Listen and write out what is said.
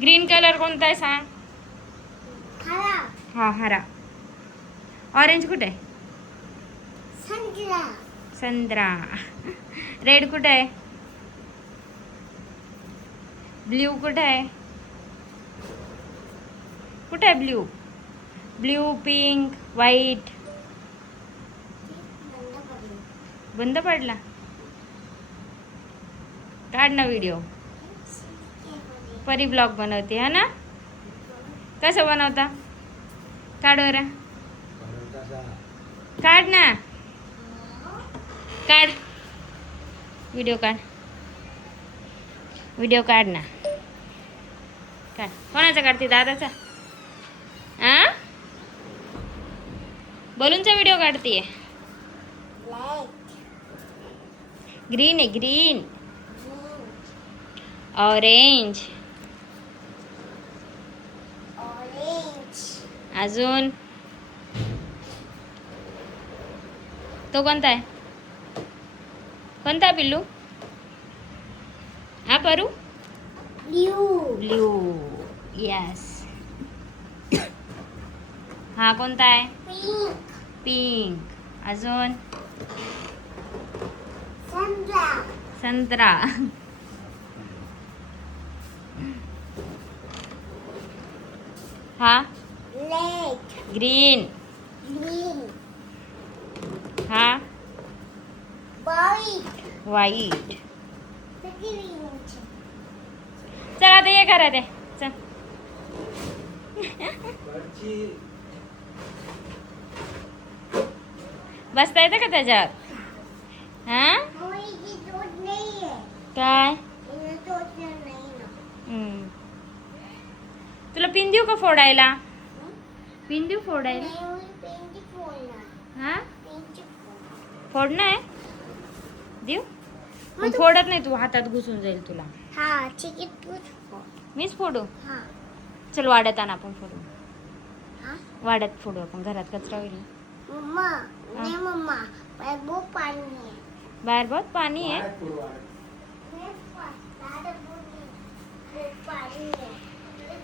Green colour कोणता आहे सांग? हा हरा. ऑरेंज कुठे आहे? संत्रा. रेड कुठे आहे? ब्ल्यू कुठे आहे? कुठे आहे ब्ल्यू? Blue, pink, white. बंद पडला. काढ ना व्हिडिओ. परी ब्लॉग बनवते है ना? कसं बनवता? काढ बरं. काढ ना. काढ व्हिडिओ. काढ व्हिडिओ. काढ ना. काढ. कोणाचा काढते? दादाचा? आ बलूनचा व्हिडिओ काढते. ग्रीन आहे. ग्रीन. ऑरेंज. अजून तो कोणता आहे? कोणता आहे पिल्लू? हा परू? ब्ल्यू. यस. हा कोणता आहे? पिंक. अजून संत्रा. हा ग्रीन. हा व्हाईट. चल आता ये करा ते. चल. बसता येतं का त्याच्यावर? हा काय? तुला पिन देऊ का फोडायला? पिन देऊ फोडायला? हा फोडणं आहे. देऊ? पण फोडत नाही तू. हातात घुसून जाईल तुला. मीच फोडू? चल वाड्यात आण आपण फोडू. वाड्यात फोडू आपण. घरात कचरा होईल. बाहेर बहुत पाणी आहे.